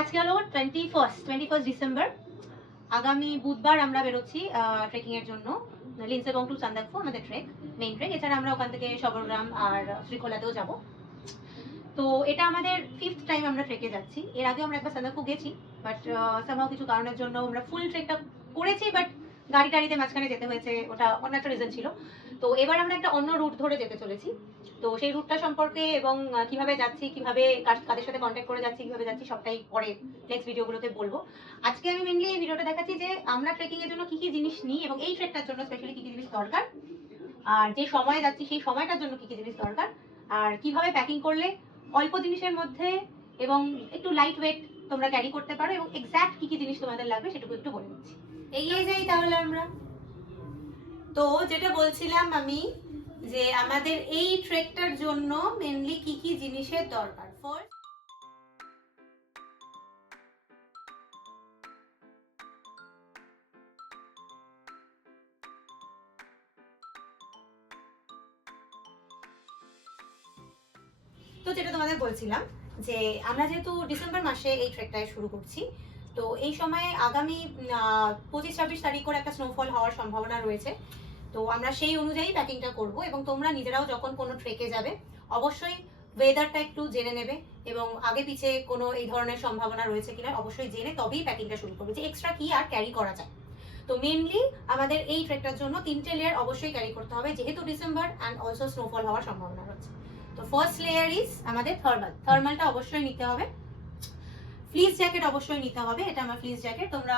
আজকে হলো 21 ডিসেম্বর। আগামী বুধবার আমরা বেরোচ্ছি ট্রেকিং এর জন্য লিন্সেগং টু চান্দাকফু, আমাদের ট্রেক, মেইন ট্রেক। এছাড়া আমরা ওখান থেকে সবরগ্রাম আর শ্রীখোলাতেও যাব। তো এটা আমাদের 5th টাইম আমরা ট্রেকে যাচ্ছি। এর আগে আমরা একবার চান্দাকফু গেছি, বাট সামহাও কিছু কারণের জন্য আমরা ফুল ট্রেকটা করেছি, বাট গাড়িতে মাঝখানে যেতে হয়েছে, ওটা অন্য একটা রিজন ছিল। তো এবার আমরা একটা অন্য রুট ধরে যেতে চলেছি। তো সেই রুটটা সম্পর্কে এবং কিভাবে যাচ্ছি, কিভাবে কাদের সাথে কন্ট্যাক্ট করে যাচ্ছি, কিভাবে যাচ্ছি, সবটাই পরে নেক্সট ভিডিওগুলোতে বলবো। আজকে আমি মেনলি এই ভিডিওটা দেখাচ্ছি যে আমরা ট্রেকিং এর জন্য কি কি জিনিস নিই এবং এই ট্রেকটার জন্য স্পেশালি কি কি জিনিস দরকার, আর যে সময়ে যাচ্ছি সেই সময়টার জন্য কি কি জিনিস দরকার, আর কিভাবে প্যাকিং করলে অল্প জিনিসের মধ্যে এবং একটু লাইট ওয়েট তোমরা ক্যারি করতে পারো, এবং এক্স্যাক্ট কি কি জিনিস তোমাদের লাগবে সেটুকু একটু বলে দিচ্ছি। এগিয়ে যাই তাহলে আমরা। তো যেটা বলছিলাম আমি, যে আমাদের এই ট্রেকটার জন্য মেনলি কি কি জিনিসের দরকার। ফার্স্ট, তো যেটা তোমাদের বলছিলাম যে আমরা যেহেতু ডিসেম্বর মাসে এই ট্রেকটায় শুরু করছি, তো এই সময়ে আগামী 25-26 তারিখ করে একটা স্নোফল হওয়ার সম্ভাবনা রয়েছে। তো আমরা সেই অনুযায়ী প্যাকিংটা করব, এবং তোমরা নিজেরাও যখন কোনো ট্রেকে যাবে অবশ্যই ওয়েদারটা একটু জেনে নেবে, এবং আগে পিছে কোনো এই ধরনের সম্ভাবনা রয়েছে কিনা অবশ্যই জেনে তবেই প্যাকিংটা শুরু করবে, যে এক্সট্রা কি আর ক্যারি করা যায়। তো মেনলি আমাদের এই ট্রেকটার জন্য 3টে লেয়ার অবশ্যই ক্যারি করতে হবে, যেহেতু ডিসেম্বর অ্যান্ড অলসো স্নোফল হওয়ার সম্ভাবনা রয়েছে। তো ফার্স্ট লেয়ার ইজ আমাদের থার্মালটা অবশ্যই নিতে হবে। ফ্লিস জ্যাকেট অবশ্যই নিতে হবে, এটা আমার ফ্লিস জ্যাকেট, তোমরা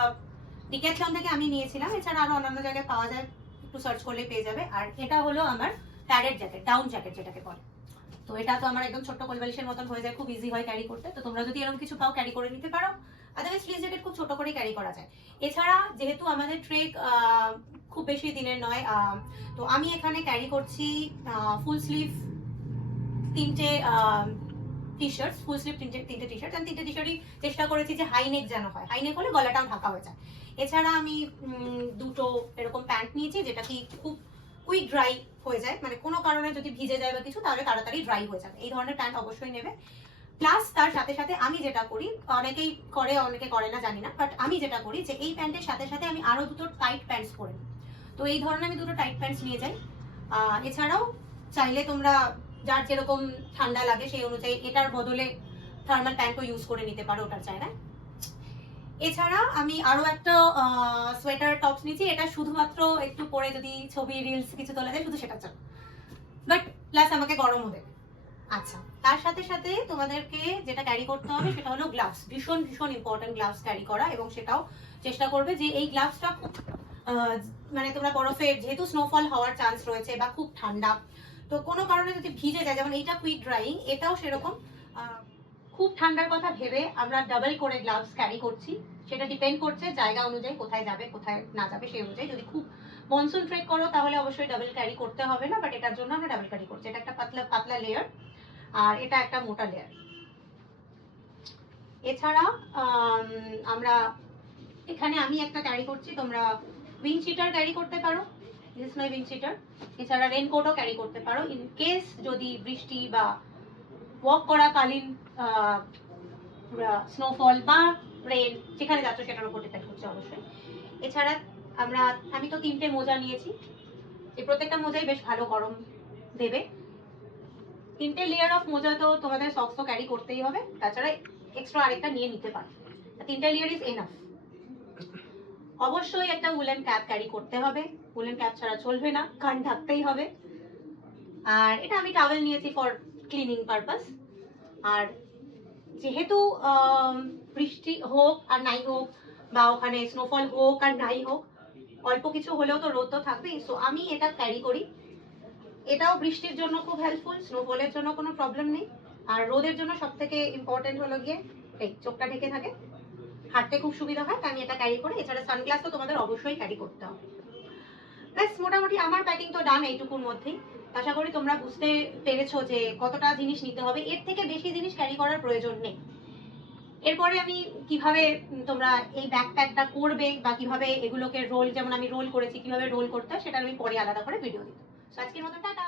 ডিক্যাথলন থেকে আমি নিয়েছিলাম, এছাড়া আরো অন্যান্য জায়গায় পাওয়া যায়, একটু সার্চ করলে পেয়ে যাবে। আর এটা হলো আমার প্যাডেড জ্যাকেট, ডাউন জ্যাকেট যেটাকে বলে। তো এটা তো আমার একদম ছোট্ট কোলবালিশের মতন হয়ে যায়, খুব ইজি হয় ক্যারি করতে। তো তোমরা যদি এরকম কিছু পাও ক্যারি করে নিতে পারো, আদারওয়াইজ ফ্লিস জ্যাকেট খুব ছোট করে ক্যারি করা যায়। এছাড়া যেহেতু আমাদের ট্রেক খুব বেশি দিনের নয়, তো আমি এখানে ক্যারি করছি ফুল স্লিভ 3টে টি শার্ট, ফুল স্লিভ 3টে টি শার্ট, 3টে টি শার্টই চেষ্টা করেছি যে হাই নেক যেন হয়, হাই নেক হলে গলাটাও ঢাকা হয়ে যায়। এছাড়া আমি 2টো এরকম প্যান্ট নিয়েছি, যেটা কি খুব কুইক ড্রাই হয়ে যায়, মানে কোনো কারণে যদি ভিজে যায় বা কিছু, তাহলে তাড়াতাড়ি ড্রাই হয়ে যাবে। এই ধরনের প্যান্ট অবশ্যই নেবে। প্লাস তার সাথে সাথে আমি যেটা করি, অনেকেই করে অনেকে করে না জানি না, বাট আমি যেটা করি যে এই প্যান্টের সাথে সাথে আমি আরো 2টো টাইট প্যান্টস পরে নিই। তো এই ধরনের আমি 2টো টাইট প্যান্টস নিয়ে যাই। এছাড়াও চাইলে তোমরা যার যেরকম ঠান্ডা লাগে সেই অনুযায়ী এটার বদলে থার্মাল প্যান্টও ইউজ করে নিতে পারো ওটার জায়গায়। এছাড়া আমি আরো একটা সোয়েটার টপস নিয়েছি, এটা শুধুমাত্র একটু পরে যদি ছবি রিলস কিছু তোলা যায় শুধু সেটার জন্য, বাট প্লাস আমাকে গরমও দেবে। আচ্ছা, তার সাথে সাথে তোমাদেরকে যেটা ক্যারি করতে হবে সেটা হলো গ্লাভস, ভীষণ ভীষণ ইম্পর্টেন্ট গ্লাভস ক্যারি করা, এবং সেটাও চেষ্টা করবে যে এই গ্লাভসটা খুব মানে তোমরা বরফের, যেহেতু স্নোফল হওয়ার চান্স রয়েছে বা খুব ঠান্ডা, তো কোনো কারণে যদি ভিজে যায়, যেমন এইটা কুইক ড্রাইং, এটাও সেরকম খুব ঠান্ডার কথা ভেবে আমরা ডাবল করে গ্লাভস ক্যারি করছি। সেটা ডিপেন্ড করছে জায়গা অনুযায়ী, কোথায় যাবে কোথায় না যাবে সেই অনুযায়ী। যদি খুব মনসুন ট্রেক করো তাহলে অবশ্যই ডাবল ক্যারি করতে হবে না, বাট এটার জন্য আমরা ডাবল ক্যারি করছি। এটা একটা পাতলা পাতলা লেয়ার, আর এটা একটা মোটা লেয়ার। এছাড়া আমরা এখানে আমি একটা ক্যারি করছি, তোমরা উইন্ড শিটার ক্যারি করতে পারো, দিস ইজ মাই উইন্ড শিটার। এছাড়া রেনকোটও ক্যারি করতে পারো ইন কেস যদি বৃষ্টি বা ওয়াক করাকালীন স্নোফল বা রেন যেখানে যাচ্ছ সেটার উপর ডিপেন্ড করছে অবশ্যই। এছাড়া আমি তো 3টে মোজা নিয়েছি, এই প্রত্যেকটা মোজাই বেশ ভালো গরম দেবে। 3টে লেয়ার অফ মোজা, তো তোমাদের সক্সও ক্যারি করতেই হবে, তাছাড়া এক্সট্রা আরেকটা নিয়ে নিতে পারো। 3টে লেয়ার ইজ এনাফ। অবশ্যই একটা উলেন ক্যাপ ক্যারি করতে হবে, উলেন ক্যাপ ছাড়া চলবে না, কান ঢাকতেই হবে। আর এটা আমি টাওয়েল নিয়েছি ফর ক্লিনিং পারপাস। আর যেহেতু বৃষ্টি হোক আর নাই হোক, বা ওখানে স্নোফল হোক আর নাই হোক, অল্প কিছু হলেও তো রোদ তো থাকবেই, সো আমি এটা ক্যারি করি। এটাও বৃষ্টির জন্য খুব হেল্পফুল, স্নোফলের জন্য কোনো প্রবলেম নেই। আর রোদের জন্য সব থেকে ইম্পর্টেন্ট হলো গিয়ে এই চোখটা ঢেকে থাকে, হাঁটতে খুব সুবিধা হয়, তাই আমি এটা ক্যারি করি। এছাড়া সানগ্লাস তো তোমাদের অবশ্যই ক্যারি করতে হবে। ব্যাস, মোটামুটি আমার প্যাকিং তো ডান এইটুকুর মধ্যেই। আশা করি তোমরা বুঝতে পেরেছো যে কতটা জিনিস নিতে হবে, এর থেকে বেশি জিনিস ক্যারি করার প্রয়োজন নেই। এরপরে আমি কিভাবে তোমরা এই ব্যাকপ্যাকটা করবে বা কিভাবে এগুলোকে রোল, যেমন আমি রোল করেছি, কিভাবে রোল করতে হয় সেটা আমি পরে আলাদা করে ভিডিও দিব। আজকের মতো টাটা।